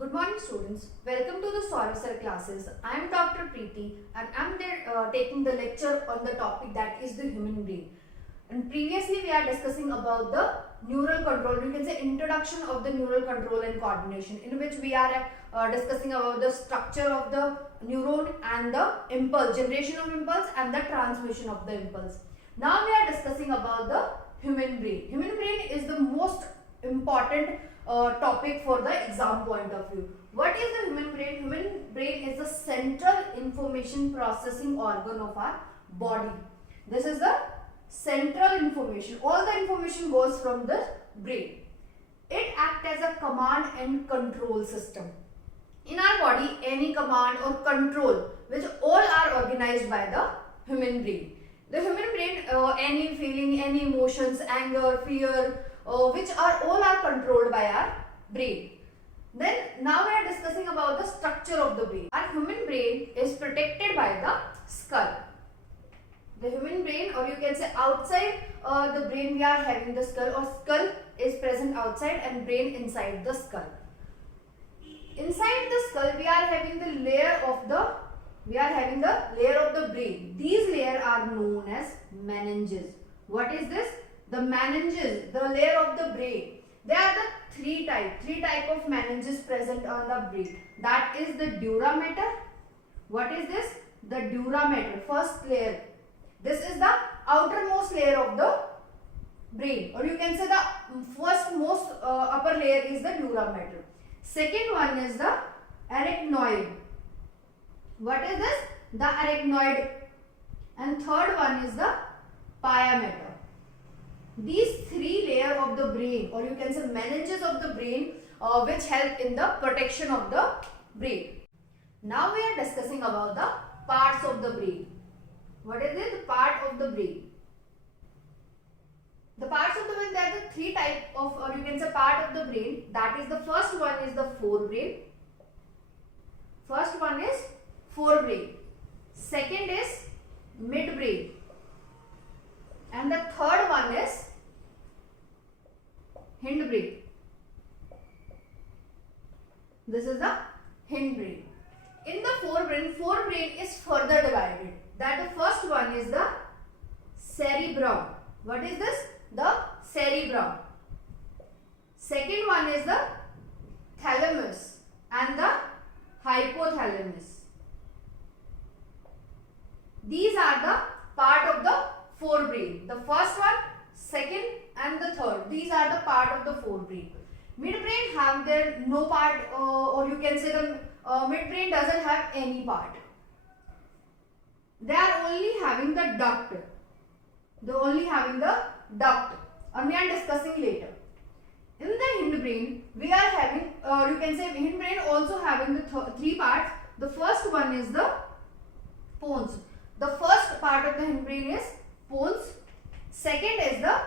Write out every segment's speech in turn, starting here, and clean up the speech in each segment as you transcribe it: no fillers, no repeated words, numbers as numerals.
Good morning students, welcome to the Saurav Sir classes. I am Dr. Preeti and I am there taking the lecture on the topic that is the human brain. And previously we are discussing about the neural control, you can say introduction of the neural control and coordination, in which we are discussing about the structure of the neuron and the impulse, generation of impulse and the transmission of the impulse. Now we are discussing about the human brain. Human brain is the most important topic for the exam point of view. What is the human brain? Human brain is the central information processing organ of our body. This is the central information. All the information goes from the brain. It acts as a command and control system. In our body, any command or control, which all are organized by the human brain. The human brain, any feeling, any emotions, anger, fear, which are all are controlled by our brain. Then now we are discussing about the structure of the brain. Our human brain is protected by the skull. The human brain, or you can say outside the brain we are having the skull, or skull is present outside and brain inside the skull. Inside the skull we are having the layer of the brain. These layers are known as meninges. What is this? The meninges, the layer of the brain. There are the three type of meninges present on the brain. That is the dura mater. What is this? The dura mater, first layer. This is the outermost layer of the brain, or you can say the first most upper layer is the dura mater. Second one is the arachnoid. What is this? The arachnoid. And third one is the pia mater. These three layers of the brain, or you can say meninges of the brain, which help in the protection of the brain. Now we are discussing about the parts of the brain. What is it? The part of the brain. The parts of the brain, there are the three types of, or you can say part of the brain. That is, the first one is the forebrain. First one is forebrain. Second is midbrain. And the third one is hindbrain. This is the hindbrain. In the forebrain is further divided. That the first one is the cerebrum. What is this? The cerebrum. Second one is the thalamus and the hypothalamus. These are the part of the forebrain. The first one, second and the third. These are the part of the forebrain. Midbrain have their no part, or you can say the midbrain doesn't have any part. They are only having the duct. They are only having the duct, and we are discussing later. In the hindbrain, we are having, you can say hindbrain also having the three parts. The first one is the pons. The first part of the hindbrain is pons. Second is the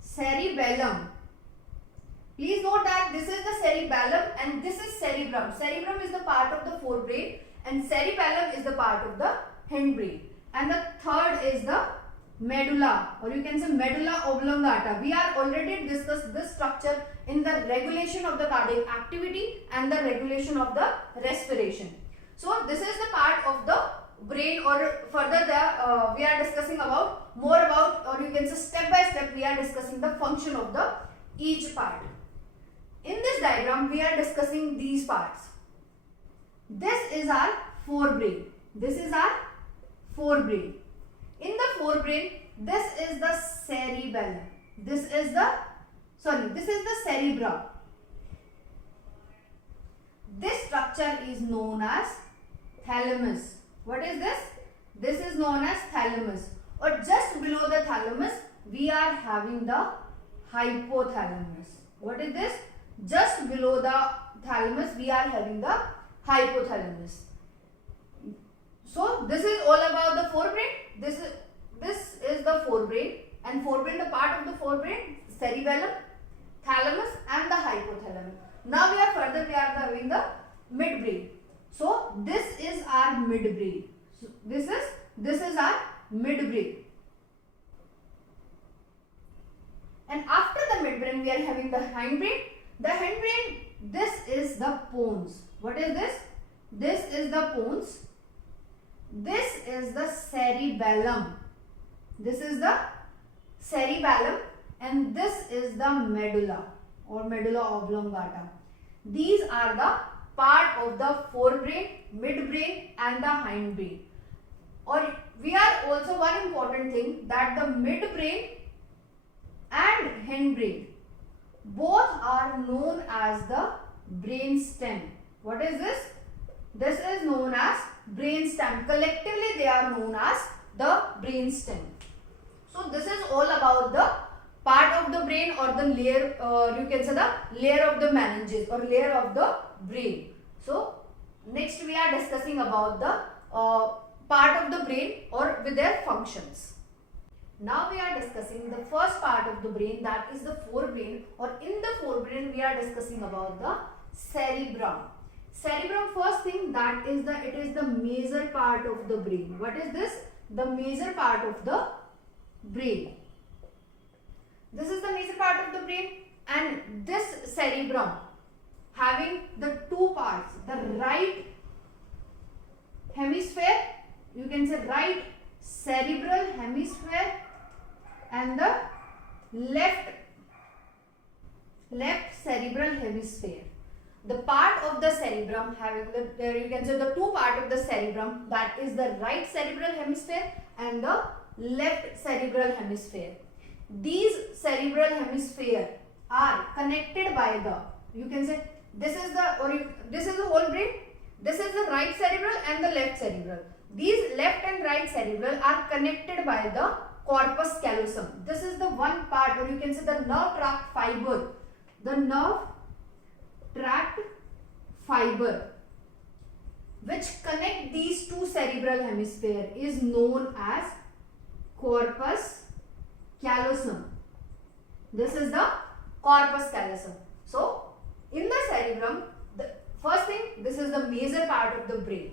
cerebellum. Please note that this is the cerebellum and this is cerebrum. Cerebrum is the part of the forebrain and cerebellum is the part of the hindbrain. And the third is the medulla, or you can say medulla oblongata. We are already discussed this structure in the regulation of the cardiac activity and the regulation of the respiration. So this is the part of the brain, or further we are discussing about more about, or you can say step by step we are discussing the function of the each part. In this diagram we are discussing these parts. This is our forebrain. This is our forebrain. In the forebrain, this is the cerebellum. This is the cerebrum. This structure is known as thalamus. What is this? This is known as thalamus. Or just below the thalamus, we are having the hypothalamus. What is this? Just below the thalamus, we are having the hypothalamus. So this is all about the forebrain. This is the forebrain, and forebrain, the part of the forebrain, cerebellum, thalamus and the hypothalamus. Now we are having the midbrain. So this is our midbrain. So this is our midbrain. And after the midbrain we are having the hindbrain. The hindbrain this is the pons. What is this? This is the pons. This is the cerebellum. This is the cerebellum and this is the medulla or medulla oblongata. These are the part of the forebrain, midbrain and the hindbrain. Or we are also one important thing that the midbrain and hindbrain both are known as the brain stem. What is this? This is known as brain stem. Collectively they are known as the brain stem. So this is all about the part of the brain or the layer, you can say the layer of the meninges or layer of the brain. So next we are discussing about the part of the brain or with their functions. Now we are discussing the first part of the brain, that is the forebrain, or in the forebrain we are discussing about the cerebrum. Cerebrum, first thing, that is it is the major part of the brain. What is this? The major part of the brain. This is the major part of the brain, and this cerebrum having the two parts, the right hemisphere, you can say right cerebral hemisphere and the left cerebral hemisphere. The part of the cerebrum having you can say the two part of the cerebrum, that is the right cerebral hemisphere and the left cerebral hemisphere. These cerebral hemisphere are connected by the, you can say this is the whole brain, this is the right cerebral and the left cerebral. These left and right cerebral are connected by the corpus callosum. This is the one part, or you can say the nerve tract fiber. The nerve tract fiber which connect these two cerebral hemisphere is known as corpus callosum. This is the corpus callosum. So in the cerebrum, the first thing, this is the major part of the brain.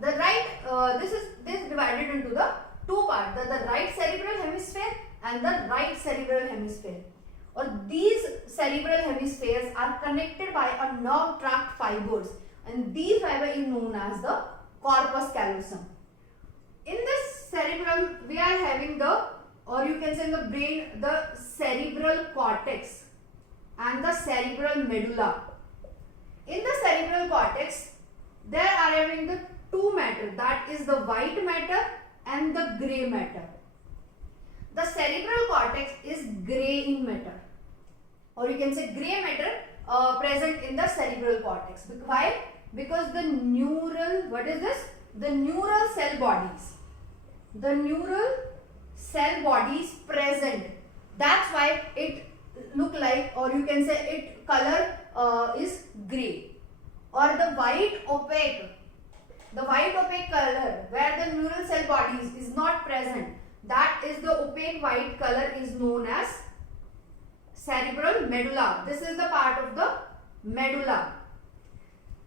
The right, this is divided into the two parts, the right cerebral hemisphere and the right cerebral hemisphere. Or these cerebral hemispheres are connected by a nerve tract fibers, and these fiber is known as the corpus callosum. In this cerebrum, we are having the, or you can say in the brain, the cerebral cortex and the cerebral medulla. In the cerebral cortex, there are having the two matter, that is the white matter and the grey matter. The cerebral cortex is grey in matter, or you can say grey matter present in the cerebral cortex. Why? Because the neural, what is this? The neural cell bodies. The neural cell bodies present. That's why it look like, or you can say it color is grey, or the white opaque. The white opaque color where the neural cell bodies is not present, that is the opaque white color is known as cerebral medulla. This is the part of the medulla.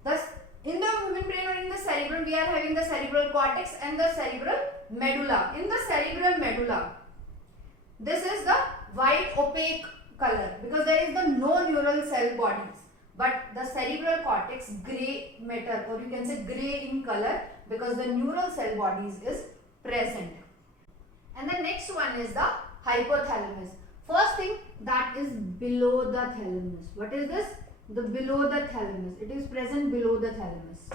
Thus, in the human brain or in the cerebrum, we are having the cerebral cortex and the cerebral medulla. In the cerebral medulla, this is the white opaque color because there is the no neural cell bodies. But the cerebral cortex grey matter, or you can say grey in color, because the neural cell bodies is present. And the next one is the hypothalamus. First thing, that is below the thalamus. What is this? The below the thalamus. It is present below the thalamus.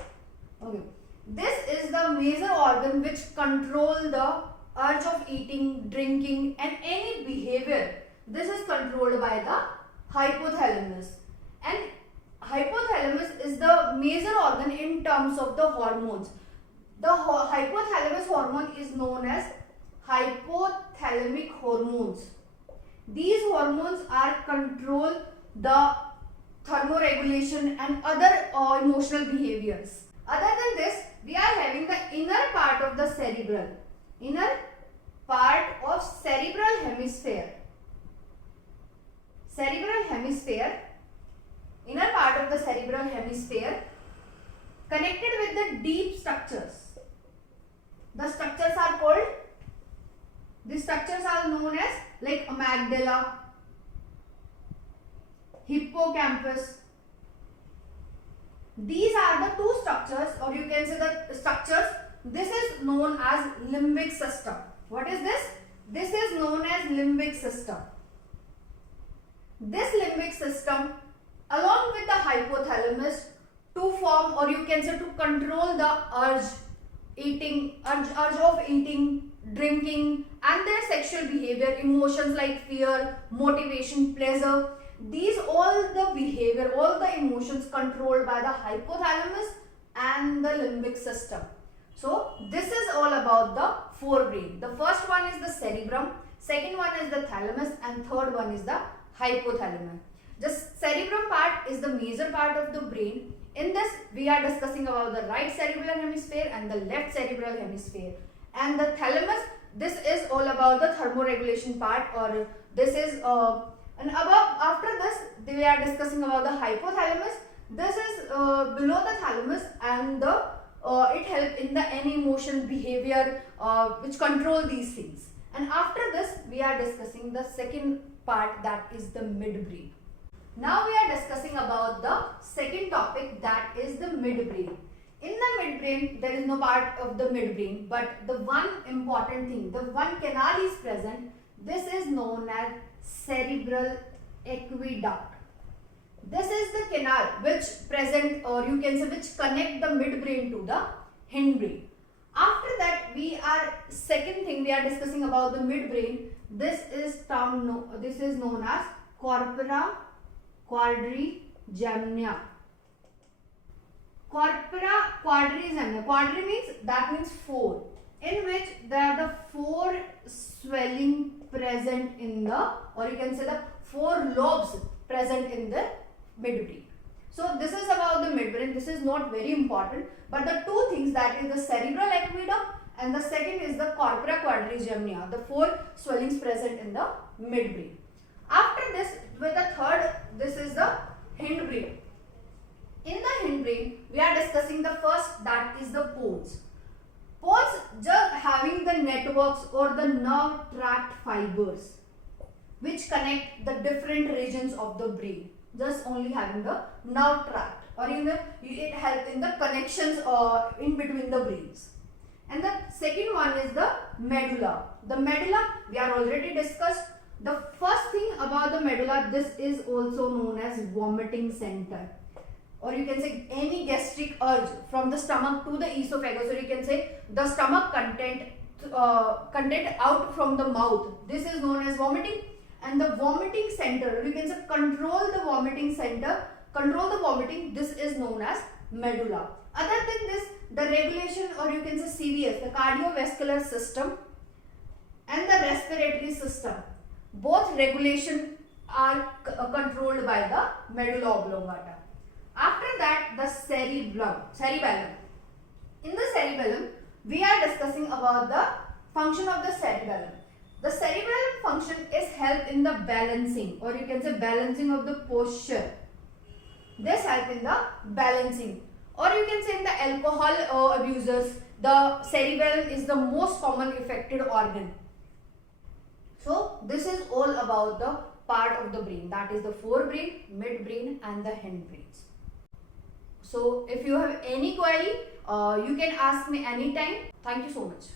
Okay. This is the major organ which control the urge of eating, drinking and any behavior. This is controlled by the hypothalamus. And hypothalamus is the major organ in terms of the hormones. The hypothalamus hormone is known as hypothalamic hormones. These hormones are control the thermoregulation and other emotional behaviors. Other than this, we are having the inner part of the cerebral. Inner part of cerebral hemisphere. Cerebral hemisphere. Inner part of the cerebral hemisphere connected with the deep structures. The structures are called, these structures are known as like amygdala, hippocampus. These are the two structures, or you can say the structures. This is known as limbic system. What is this? This is known as limbic system. This limbic system, along with the hypothalamus, to form, or you can say to control the urge of eating, drinking, and their sexual behavior, emotions like fear, motivation, pleasure. These all the behavior, all the emotions controlled by the hypothalamus and the limbic system. So this is all about the forebrain. The first one is the cerebrum, second one is the thalamus, and third one is the hypothalamus. The cerebrum part is the major part of the brain. In this, we are discussing about the right cerebral hemisphere and the left cerebral hemisphere. And the thalamus, this is all about the thermoregulation part, or this is and above, after this, we are discussing about the hypothalamus. This is below the thalamus, and the it helps in the any emotion, behavior, which control these things. And after this, we are discussing the second part, that is the midbrain. Now we are discussing about the second topic, that is the midbrain. In the midbrain, there is no part of the midbrain, but the one important thing, the one canal is present. This is known as cerebral aqueduct. This is the canal which present, or you can say which connect the midbrain to the hindbrain. After that, second thing we are discussing about the midbrain. This is known as corpora quadrigemina. Corpora quadrigemina. Quadri means four, in which there are the four swelling present in the, or you can say the four lobes present in the midbrain. So this is about the midbrain. This is not very important, but the two things, that is the cerebral aqueduct and the second is the corpora quadrigemina, the four swellings present in the midbrain. After this, with the third, this is the hindbrain. In the hindbrain, we are discussing the first, that is the pons. Pons just having the networks or the nerve tract fibers which connect the different regions of the brain. Just only having the nerve tract, or it helps in the connections in between the brains. And the second one is the medulla. The medulla we are already discussed. The first thing about the medulla, this is also known as vomiting center, or you can say any gastric urge from the stomach to the esophagus, or you can say the stomach content out from the mouth. This is known as vomiting. And the vomiting center, you can say control the vomiting center, control the vomiting, this is known as medulla. Other than this, the regulation, or you can say CVS, the cardiovascular system and the respiratory system, both regulation are controlled by the medulla oblongata. After that, the cerebellum. In the cerebellum, we are discussing about the function of the cerebellum. The cerebellum function is help in the balancing, or you can say balancing of the posture. This help in the balancing, or you can say in the alcohol abusers, the cerebellum is the most common affected organ. So this is all about the part of the brain, that is the forebrain, midbrain and the hindbrains. So if you have any query, you can ask me anytime. Thank you so much.